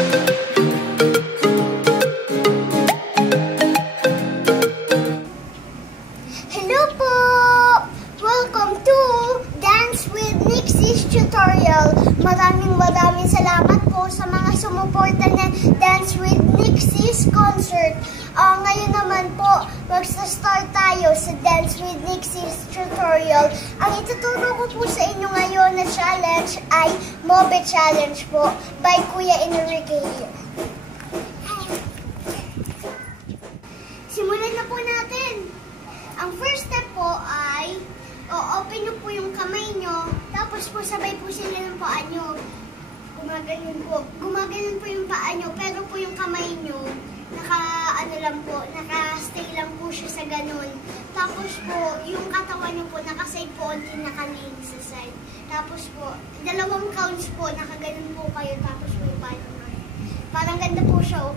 Hello po! Welcome to Dance with Nixie's tutorial. Maraming salamat po sa mga sumuporta ng Dance with Nixie's concert. Ngayon naman po, magsa-start tayo sa Dance with Nixie's tutorial. Ang ituturo ko po sa inyo ngayon na challenge ay Mobe Challenge po by Kuya Enrique. Simulan na po natin. Ang first step po ay open nyo po yung kamay nyo, tapos po sabay po sila ng paa nyo. Gumaganon po. Gumaganon po yung paa nyo, pero po yung kamay nyo, naka-stay lang po siya sa ganon. Tapos po, yung katawan nyo po, naka-side po, onti naka-lean sa side. Tapos po, dalawang counts po, nakaganon po kayo, tapos po yung paa nyo. Parang ganda po siya,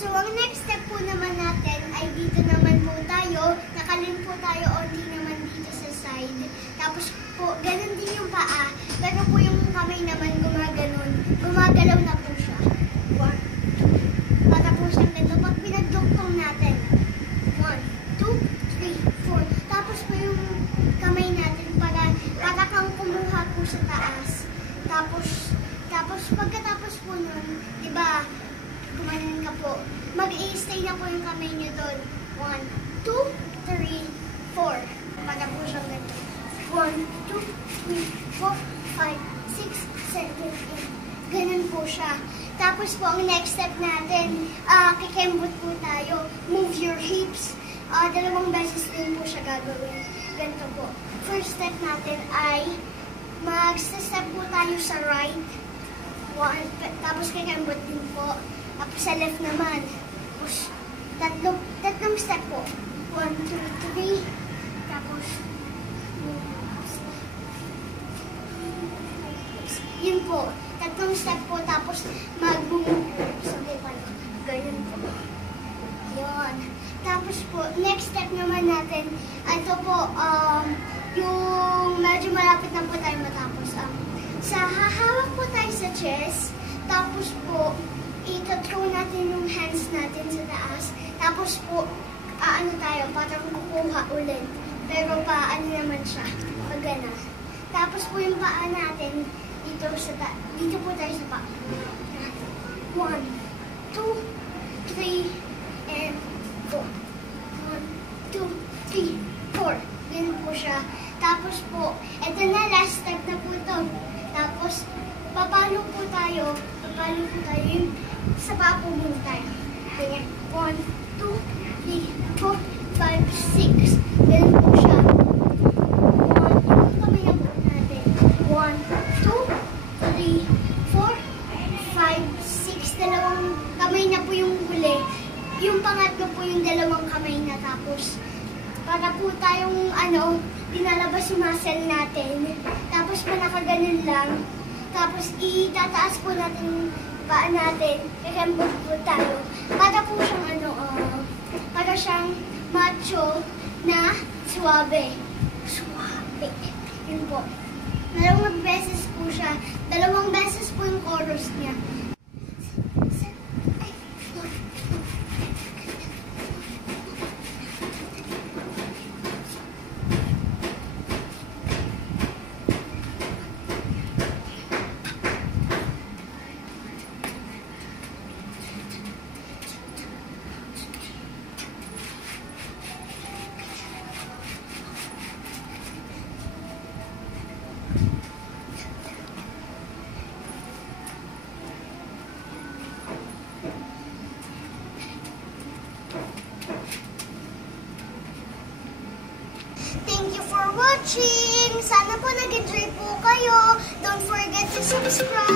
So, ang next step po naman natin ay dito naman po tayo. Nakalin po tayo only naman dito sa side. Tapos po, ganun din yung paa. Pero po yung kamay naman gumaganon. Gumagalaw na po siya. Para po siyang ganito. Pag pinagduktong natin. 1, 2, 3, 4. Tapos po yung kamay natin para kang kumuha po sa taas. Tapos pagkatapos po nun, diba, kumanan ka po. Mag-i-stay na po yung kamay nyo doon. 1, 2, 3, 4. Para po siyang ganito. 1, 2, 3, 4, 5, 6, 7, 8. Ganun po siya. Tapos po, ang next step natin, kikembot po tayo. Move your hips. Dalawang beses din po siya gagawin. Ganito po. First step natin ay mag-step po tayo sa right. Tapos kikembot din po. Tapos sa left naman. Tapos tatlong step po. 1, 2, 3. Tapos yun po. Tatlong step po. Tapos mag-move. Sabi pa na. Ganyan po. Yun. Tapos po, next step naman natin. Ito po, yung medyo malapit na po tayo matapos. Hahawak po tayo sa chest. Tapos po, ito-throw natin yung hands natin sa taas. Tapos po, tayo, parang kukuha ulit. Pero paano naman siya. Pag gano'n. Tapos po yung paa natin, dito po tayo sa paa. 1, 2, 3, and 4. 1, 2, 3, 4. Ganun po siya. Tapos po, ito na, last step na po ito. Tapos, papalo po tayo yung sa paa po muna tayo. Ganyan. 1, 2, 3, 4, 5, 6. Ganun po siya. 1, yung kamay na po natin. 1, 2, 3, 4, 5, 6. Dalawang kamay na po yung huli. Yung pangatlo po yung dalawang kamay na. Tapos, para po tayong, dinalabas yung muscle natin. Tapos, nakaganon lang. Tapos, itataas po natin yung paa natin. Kikembot po tayo. Para po siyang, para siyang macho na suwabe. Suwabe. Yun po. Dalawang beses po siya. Dalawang beses po yung chorus niya. Thank you for watching! Sana po nag-enjoy po kayo. Don't forget to subscribe.